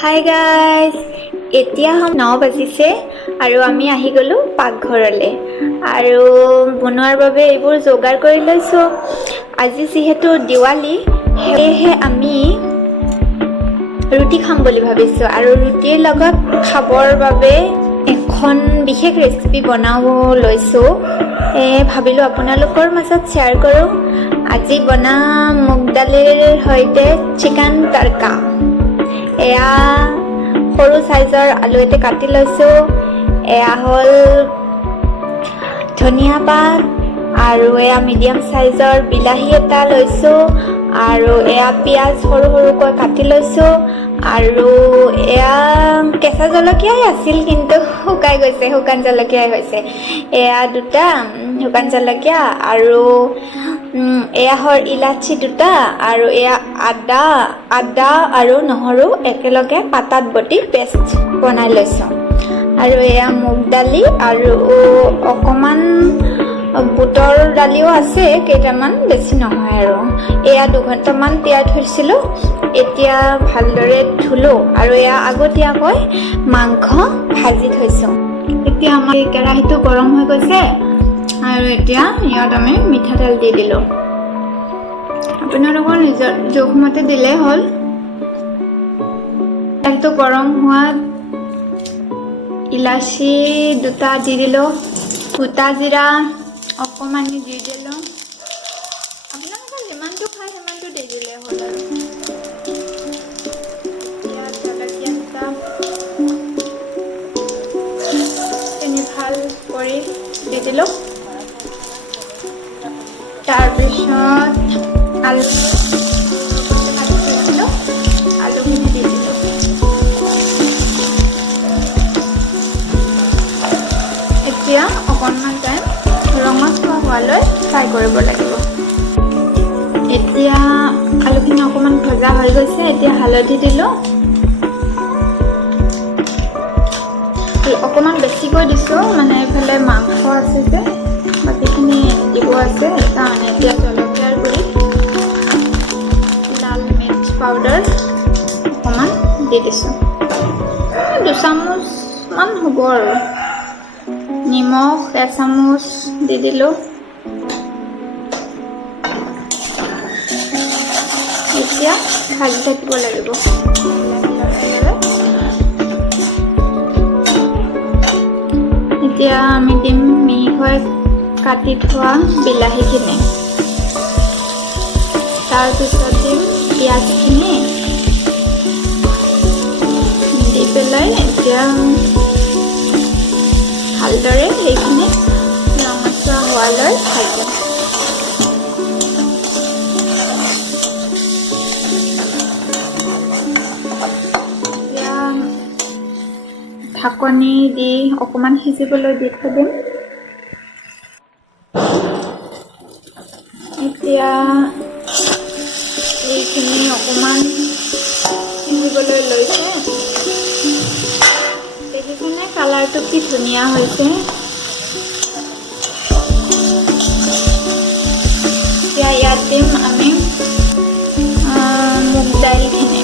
Hi guys, এতিয়া 9 বাজিছে আৰু আমি আহি গ'লো পাকঘৰলৈ আৰু বনোৱাৰ বাবে এইবোৰ যোগাৰ কৰি লৈছোঁ। আজি যিহেতু দিৱালী, সেয়েহে আমি ৰুটি খাম বুলি ভাবিছোঁ আৰু ৰুটিৰ লগত খাবৰ বাবে এখন বিশেষ ৰেচিপি বনাব লৈছোঁ। ভাবিলোঁ আপোনালোকৰ মাজত শ্বেয়াৰ কৰোঁ। আজি বনাম মুগ দালিৰ সৈতে চিকেন তড়কা। এয়া সৰু সাইজৰ আলু এটা কাটি লৈছোঁ। এয়া হ'ল ধনিয়া পাত আৰু এয়া মিডিয়াম সাইজৰ বিলাহী এটা লৈছোঁ আৰু এয়া পিঁয়াজ সৰু সৰুকৈ কাটি লৈছোঁ আৰু এয়া কেঁচা জলকীয়াই আছিল কিন্তু শুকাই গৈছে, শুকান জলকীয়াই হৈছে। এয়া দুটা শুকান জলকীয়া আৰু এয়া হ'ল ইলাচি দুটা আৰু এয়া আদা আৰু নহৰু একেলগে পাতাত বটি পেষ্ট বনাই লৈছোঁ আৰু এয়া মুগ দালি আৰু অকণমান বুটৰ দালিও আছে কেইটামান, বেছি নহয় আৰু। এয়া 2 ঘণ্টামান তিয়াই থৈছিলোঁ, এতিয়া ভালদৰে ধুলোঁ আৰু এয়া আগতীয়াকৈ মাংস ভাজি থৈছোঁ। এতিয়া আমাৰ কেৰাহীটো গৰম হৈ গৈছে আৰু এতিয়া ইয়াত আমি মিঠাতেল দি দিলোঁ। আপোনালোকৰ নিজৰ জোখমতে দিলেই হ'ল। তেলটো গৰম হোৱাত ইলাচি দুটা দি দিলোঁ, গোটা জিৰা অকণমান দি দিলোঁ। আপোনালোকে যিমানটো খায় সিমানটো দি দিলেই হ'ল আৰু। ইয়াত জলকীয়া দুটা তিনি ভাল কৰি দি দিলোঁ। তাৰপিছত আলুখিনি দি দিলোঁ। এতিয়া অকণমান টাইম ৰঙচুৱা হোৱালৈ ফ্ৰাই কৰিব লাগিব। এতিয়া আলুখিনি অকণমান ভজা হৈ গৈছে, এতিয়া হালধি দিলোঁ। অকণমান বেছিকৈ দিছোঁ, মানে এইফালে মাংস আছে যে বাকীখিনি দিব আছে সেইকাৰণে। এতিয়া জলকীয়াৰ গুড়ি, লাল মিৰ্চ পাউডাৰ অকণমান দি দিছোঁ, 2 চামুচমান হ'ব আৰু। নিমখ 1 চামুচ দি দিলোঁ। এতিয়া ভাজি থাকিব লাগিব। এতিয়া আমি দিম মিহিকৈ কাটি থোৱা বিলাহীখিনি, তাৰপিছত দিম পিঁয়াজখিনি দি পেলাই এতিয়া ভালদৰে সেইখিনি ৰঙচুৱা হোৱালৈ ভাজিম। এতিয়া ঢাকনি দি অকণমান সিজিবলৈ দি থৈ দিম। এতিয়া এইখিনি অকণমান সিজিবলৈ লৈছে। দেখিছেনে কালাৰটো কি ধুনীয়া হৈছে। এতিয়া ইয়াত দিম আমি মুগ দাইলখিনি।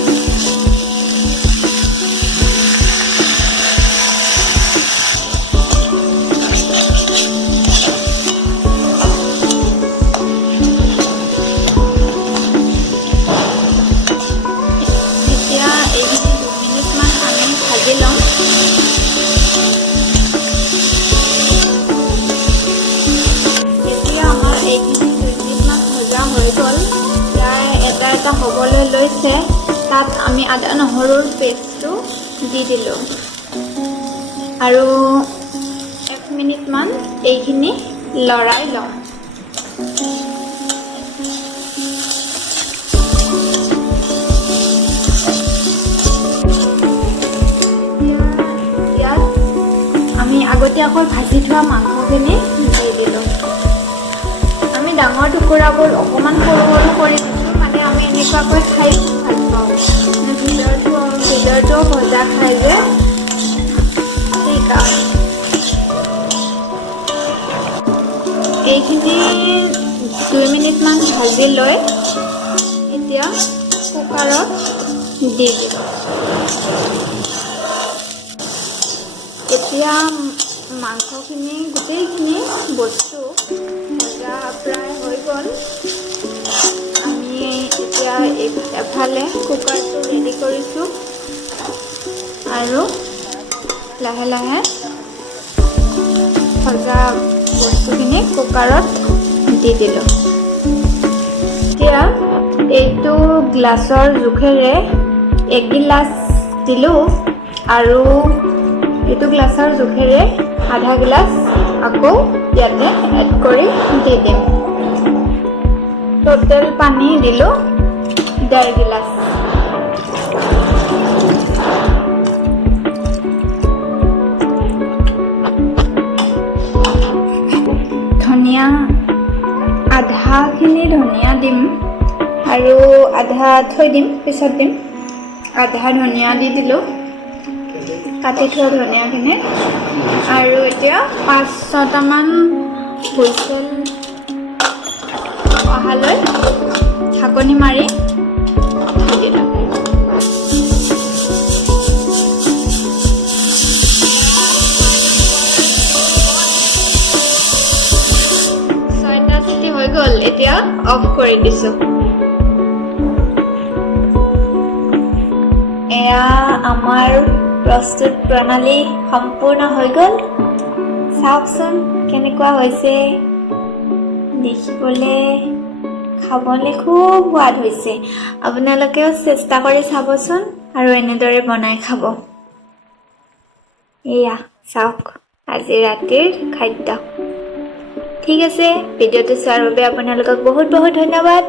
এতিয়া আমাৰ এইখিনি 2 মিনিটমান ভজা হৈ গ'ল, প্ৰায় এটা হ'বলৈ লৈছে। তাত আমি আদা নহৰুৰ পেষ্টটো দি দিলোঁ আৰু 1 মিনিটমান এইখিনি লৰাই লওঁ। আমি আগতীয়াকৈ ভাজি থোৱা মাংসখিনি দি দিলোঁ। আমি ডাঙৰ টুকুৰাবোৰ অকণমান সৰু সৰু কৰি দিছোঁ, মানে আমি এনেকুৱাকৈ খাই ভাল পাওঁ। ভিতৰটো ভজা খাই যে সেইকাৰণে। এইখিনি 2 মিনিটমান ভাজি লৈ এতিয়া কুকাৰত দি দিলোঁ। এতিয়া মাংসখিনি গোটেইখিনি বস্তু ভজা প্ৰায় হৈ গ'ল। আমি এতিয়া এফালে কুকাৰটো ৰেডি কৰিছোঁ আৰু লাহে লাহে ভজা বস্তুখিনি কুকাৰত দি দিলোঁ। এতিয়া এইটো গ্লাছৰ জোখেৰে 1 গিলাচ দিলোঁ আৰু এইটো গ্লাছৰ জোখেৰে আধা গিলাচ আকৌ ইয়াতে এড কৰি দি দিম। টোটেল পানী দিলোঁ 1.5 গিলাচ। ধনিয়া আধাখিনি ধনিয়া দিম আৰু আধা থৈ দিম, পিছত দিম। আধা ধনিয়া দি দিলোঁ, কাটি থোৱা ধনিয়াখিনি। আৰু এতিয়া 5-6টামান হুইচেল অহালৈ ঢাকনি মাৰি থৈ দিলোঁ। হৈ গ'ল, এতিয়া অফ কৰি দিছোঁ। এয়া আমাৰ প্ৰস্তুত প্ৰণালী সম্পূৰ্ণ হৈ গ'ল। চাওকচোন কেনেকুৱা হৈছে, দেখিবলৈ খাবলৈ খুব সোৱাদ হৈছে। আপোনালোকেও চেষ্টা কৰি চাবচোন আৰু এনেদৰে বনাই খাব। এয়া চাওক আজি ৰাতিৰ খাদ্য। ঠিক আছে, ভিডিঅ'টো চোৱাৰ বাবে আপোনালোকক বহুত বহুত ধন্যবাদ।